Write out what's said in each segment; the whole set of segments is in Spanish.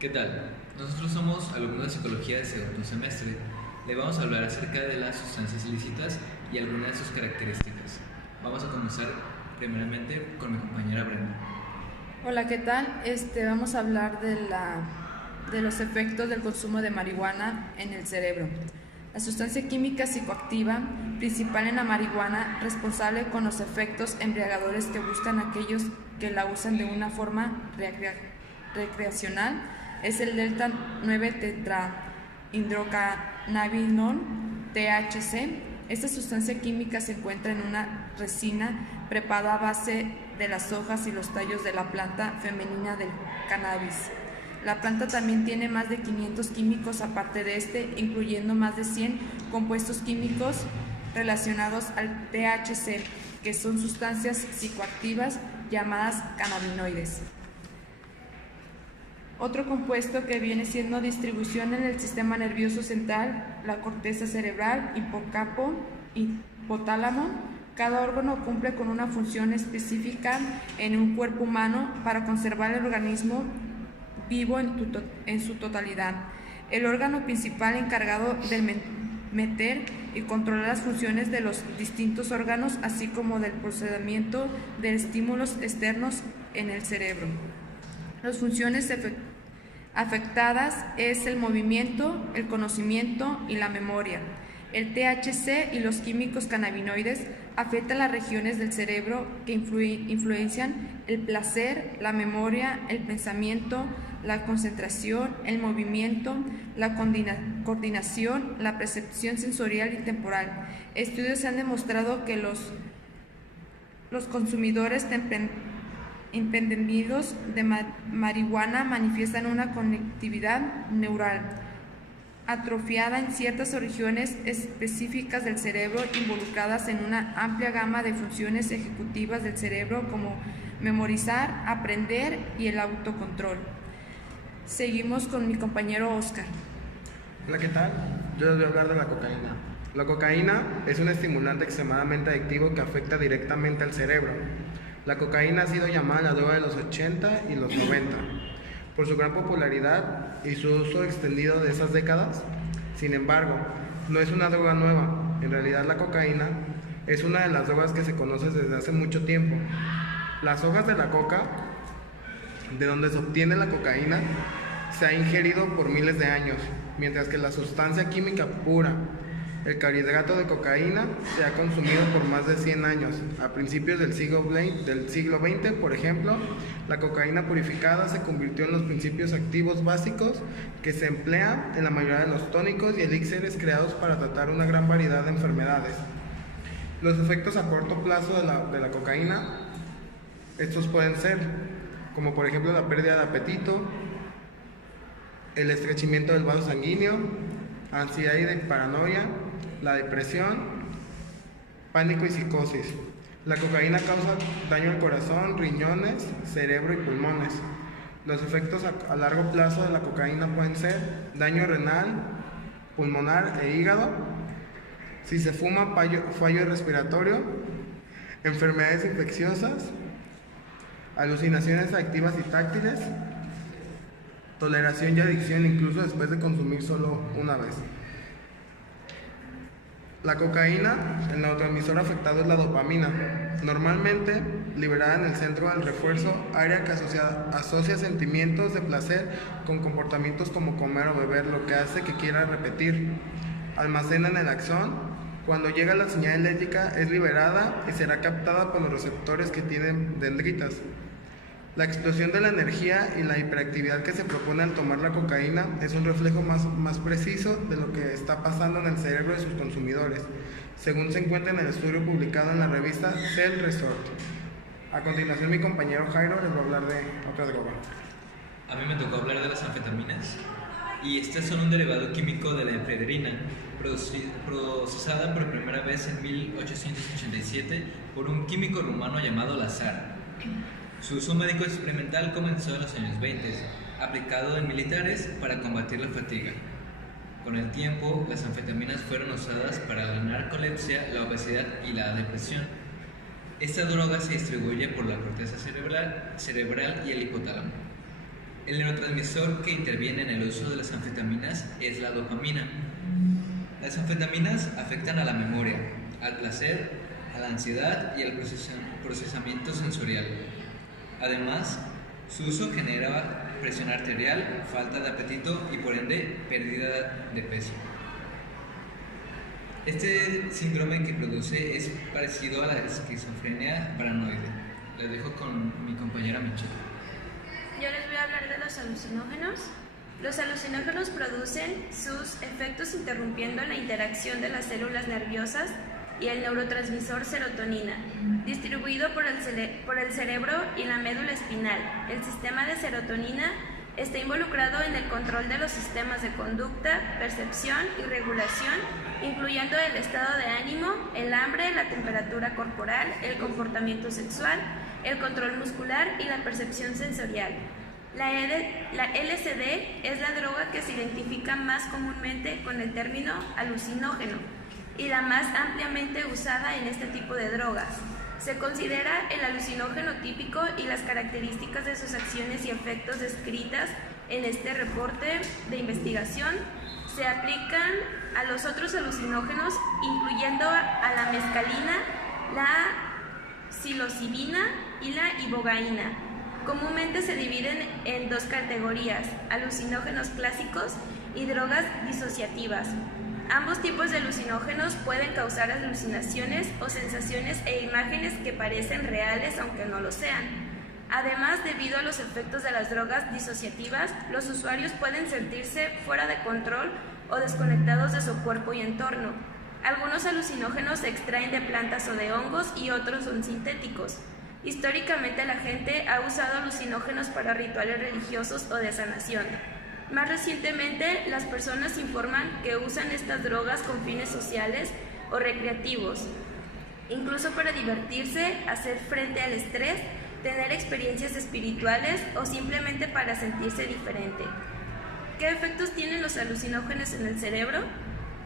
¿Qué tal? Nosotros somos alumnos de psicología de segundo semestre. Le vamos a hablar acerca de las sustancias ilícitas y algunas de sus características. Vamos a comenzar primeramente con mi compañera Brenda. Hola, ¿qué tal? Vamos a hablar de los efectos del consumo de marihuana en el cerebro. La sustancia química psicoactiva principal en la marihuana, responsable con los efectos embriagadores que buscan aquellos que la usan de una forma recreacional, es el delta 9 tetrahidrocannabinol (THC). Esta sustancia química se encuentra en una resina preparada a base de las hojas y los tallos de la planta femenina del cannabis. La planta también tiene más de 500 químicos aparte de incluyendo más de 100 compuestos químicos relacionados al THC, que son sustancias psicoactivas llamadas cannabinoides. Otro compuesto que viene siendo distribución en el sistema nervioso central, la corteza cerebral, hipocampo, hipotálamo. Cada órgano cumple con una función específica en un cuerpo humano para conservar el organismo vivo en su totalidad. El órgano principal encargado de meter y controlar las funciones de los distintos órganos, así como del procesamiento de estímulos externos en el cerebro. Las funciones afectadas es el movimiento, el conocimiento y la memoria. El THC y los químicos cannabinoides afectan las regiones del cerebro que influencian el placer, la memoria, el pensamiento, la concentración, el movimiento, la coordinación, la percepción sensorial y temporal. Estudios han demostrado que los consumidores empedernidos de marihuana manifiestan una conectividad neural atrofiada en ciertas regiones específicas del cerebro, involucradas en una amplia gama de funciones ejecutivas del cerebro como memorizar, aprender y el autocontrol. Seguimos con mi compañero Oscar. Hola, ¿qué tal? Yo les voy a hablar de la cocaína. La cocaína es un estimulante extremadamente adictivo que afecta directamente al cerebro. La cocaína ha sido llamada la droga de los 80 y los 90 por su gran popularidad y su uso extendido de esas décadas. Sin embargo, no es una droga nueva. En realidad, la cocaína es una de las drogas que se conoce desde hace mucho tiempo. Las hojas de la coca, de donde se obtiene la cocaína, se ha ingerido por miles de años, mientras que la sustancia química pura, el carbohidrato de cocaína, se ha consumido por más de 100 años. A principios del siglo XX, por ejemplo, la cocaína purificada se convirtió en los principios activos básicos que se emplean en la mayoría de los tónicos y elixires creados para tratar una gran variedad de enfermedades. Los efectos a corto plazo de la cocaína, estos pueden ser, como por ejemplo la pérdida de apetito, el estreñimiento del vaso sanguíneo, ansiedad y paranoia, la depresión, pánico y psicosis. La cocaína causa daño al corazón, riñones, cerebro y pulmones. Los efectos a largo plazo de la cocaína pueden ser daño renal, pulmonar e hígado. Si se fuma, fallo respiratorio, enfermedades infecciosas, alucinaciones activas y táctiles, toleración y adicción incluso después de consumir solo una vez. La cocaína, el neurotransmisor afectado es la dopamina, normalmente liberada en el centro del refuerzo, área que asocia sentimientos de placer con comportamientos como comer o beber, lo que hace que quiera repetir. Almacena en el axón. Cuando llega la señal eléctrica es liberada y será captada por los receptores que tienen dendritas. La explosión de la energía y la hiperactividad que se propone al tomar la cocaína es un reflejo más preciso de lo que está pasando en el cerebro de sus consumidores, según se encuentra en el estudio publicado en la revista Cell Resort. A continuación, mi compañero Jairo les va a hablar de otra droga. A mí me tocó hablar de las anfetaminas, y estas son un derivado químico de la efedrina, procesada por primera vez en 1887 por un químico rumano llamado Lazar. Su uso médico experimental comenzó en los años 20, aplicado en militares para combatir la fatiga. Con el tiempo, las anfetaminas fueron usadas para la narcolepsia, la obesidad y la depresión. Esta droga se distribuye por la corteza cerebral y el hipotálamo. El neurotransmisor que interviene en el uso de las anfetaminas es la dopamina. Las anfetaminas afectan a la memoria, al placer, a la ansiedad y al procesamiento sensorial. Además, su uso genera presión arterial, falta de apetito y por ende pérdida de peso. Este síndrome que produce es parecido a la esquizofrenia paranoide. Les dejo con mi compañera Michelle. Yo les voy a hablar de los alucinógenos. Los alucinógenos producen sus efectos interrumpiendo la interacción de las células nerviosas y el neurotransmisor serotonina, distribuido por el cerebro y la médula espinal. El sistema de serotonina está involucrado en el control de los sistemas de conducta, percepción y regulación, incluyendo el estado de ánimo, el hambre, la temperatura corporal, el comportamiento sexual, el control muscular y la percepción sensorial. La LSD es la droga que se identifica más comúnmente con el término alucinógeno y la más ampliamente usada en este tipo de drogas. Se considera el alucinógeno típico y las características de sus acciones y efectos descritas en este reporte de investigación se aplican a los otros alucinógenos, incluyendo a la mescalina, la psilocibina y la ibogaína. Comúnmente se dividen en dos categorías: alucinógenos clásicos y drogas disociativas. Ambos tipos de alucinógenos pueden causar alucinaciones o sensaciones e imágenes que parecen reales aunque no lo sean. Además, debido a los efectos de las drogas disociativas, los usuarios pueden sentirse fuera de control o desconectados de su cuerpo y entorno. Algunos alucinógenos se extraen de plantas o de hongos y otros son sintéticos. Históricamente, la gente ha usado alucinógenos para rituales religiosos o de sanación. Más recientemente, las personas informan que usan estas drogas con fines sociales o recreativos, incluso para divertirse, hacer frente al estrés, tener experiencias espirituales o simplemente para sentirse diferente. ¿Qué efectos tienen los alucinógenos en el cerebro?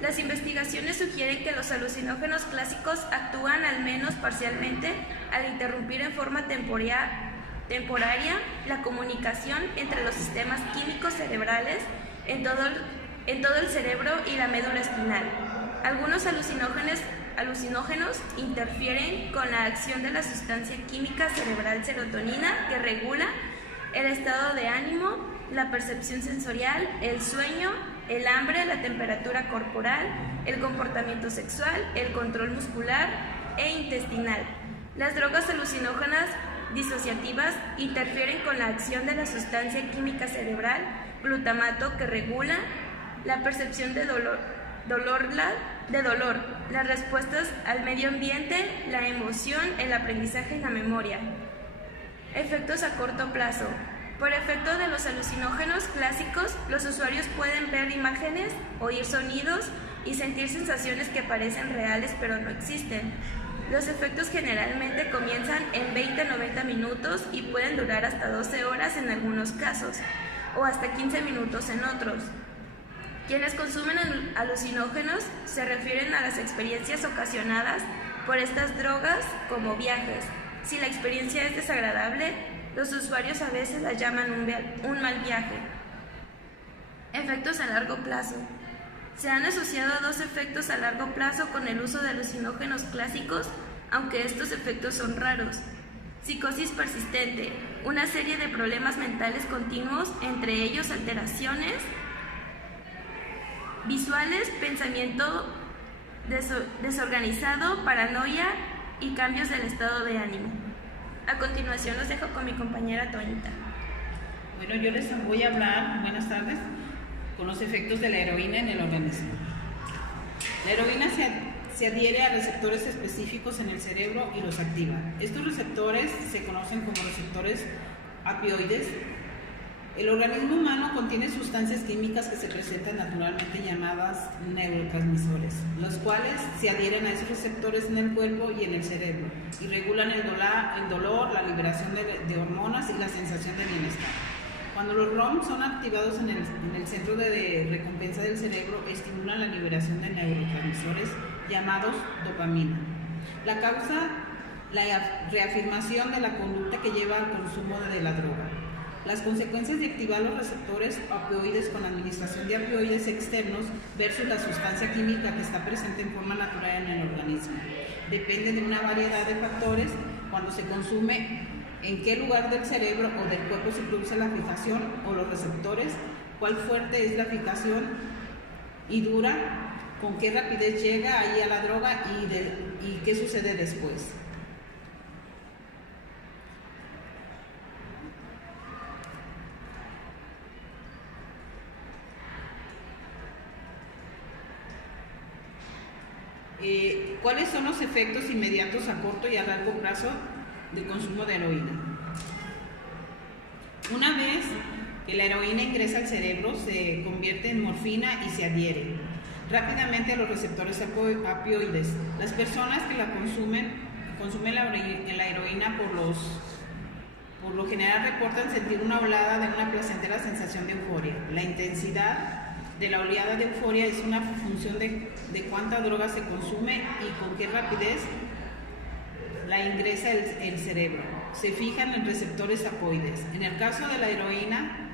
Las investigaciones sugieren que los alucinógenos clásicos actúan al menos parcialmente al interrumpir en forma temporaria la comunicación entre los sistemas químicos cerebrales en todo el cerebro y la médula espinal. Algunos alucinógenos interfieren con la acción de la sustancia química cerebral serotonina, que regula el estado de ánimo, la percepción sensorial, el sueño, el hambre, la temperatura corporal, el comportamiento sexual, el control muscular e intestinal. Las drogas alucinógenas disociativas interfieren con la acción de la sustancia química cerebral, glutamato, que regula la percepción de dolor, las respuestas al medio ambiente, la emoción, el aprendizaje y la memoria. Efectos a corto plazo. Por efecto de los alucinógenos clásicos, los usuarios pueden ver imágenes, oír sonidos y sentir sensaciones que parecen reales pero no existen. Los efectos generalmente comienzan en 20 a 90 minutos y pueden durar hasta 12 horas en algunos casos, o hasta 15 minutos en otros. Quienes consumen alucinógenos se refieren a las experiencias ocasionadas por estas drogas como viajes. Si la experiencia es desagradable, los usuarios a veces la llaman un mal viaje. Efectos a largo plazo. Se han asociado dos efectos a largo plazo con el uso de alucinógenos clásicos, aunque estos efectos son raros. Psicosis persistente, una serie de problemas mentales continuos, entre ellos alteraciones visuales, pensamiento desorganizado, paranoia y cambios del estado de ánimo. A continuación los dejo con mi compañera Toñita. Bueno, yo les voy a hablar, buenas tardes, con los efectos de la heroína en el organismo. La heroína se adhiere a receptores específicos en el cerebro y los activa. Estos receptores se conocen como receptores opioides. El organismo humano contiene sustancias químicas que se presentan naturalmente llamadas neurotransmisores, los cuales se adhieren a esos receptores en el cuerpo y en el cerebro y regulan el dolor, la liberación de hormonas y la sensación de bienestar. Cuando los ROM son activados en el centro de recompensa del cerebro, estimulan la liberación de neurotransmisores llamados dopamina. La causa, la reafirmación de la conducta que lleva al consumo de la droga. Las consecuencias de activar los receptores opioides con administración de opioides externos versus la sustancia química que está presente en forma natural en el organismo. Depende de una variedad de factores. Cuando se consume, en qué lugar del cerebro o del cuerpo se produce la fijación o los receptores, cuál fuerte es la fijación y dura, con qué rapidez llega ahí a la droga y qué sucede después. ¿Cuáles son los efectos inmediatos a corto y a largo plazo del consumo de heroína? Una vez que la heroína ingresa al cerebro, se convierte en morfina y se adhiere rápidamente a los receptores opioides. Las personas que la consumen la heroína por lo general reportan sentir una oleada de una placentera sensación de euforia. La intensidad de la oleada de euforia es una función de cuánta droga se consume y con qué rapidez la ingresa el cerebro. Se fijan en receptores opioides. En el caso de la heroína,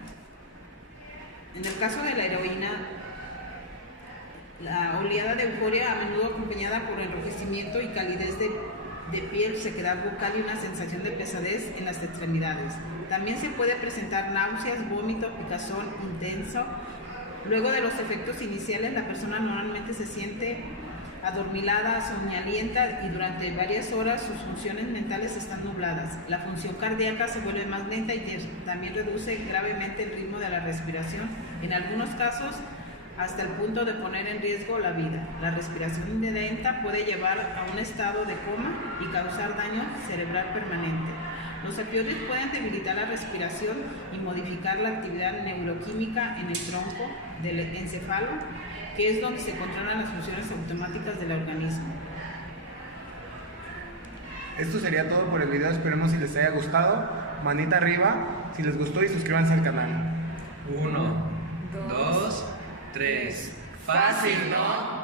la oleada de euforia, a menudo acompañada por enrojecimiento y calidez de piel, sequedad bucal y una sensación de pesadez en las extremidades. También se puede presentar náuseas, vómito, picazón intenso. Luego de los efectos iniciales, la persona normalmente se siente adormilada, soñolienta y durante varias horas sus funciones mentales están nubladas. La función cardíaca se vuelve más lenta y también reduce gravemente el ritmo de la respiración, en algunos casos hasta el punto de poner en riesgo la vida. La respiración lenta puede llevar a un estado de coma y causar daño cerebral permanente. Los opioides pueden debilitar la respiración y modificar la actividad neuroquímica en el tronco del encéfalo, que es donde se controlan las funciones automáticas del organismo. Esto sería todo por el video, esperemos si les haya gustado. Manita arriba si les gustó y suscríbanse al canal. 1, 2, 3. Fácil, ¿no?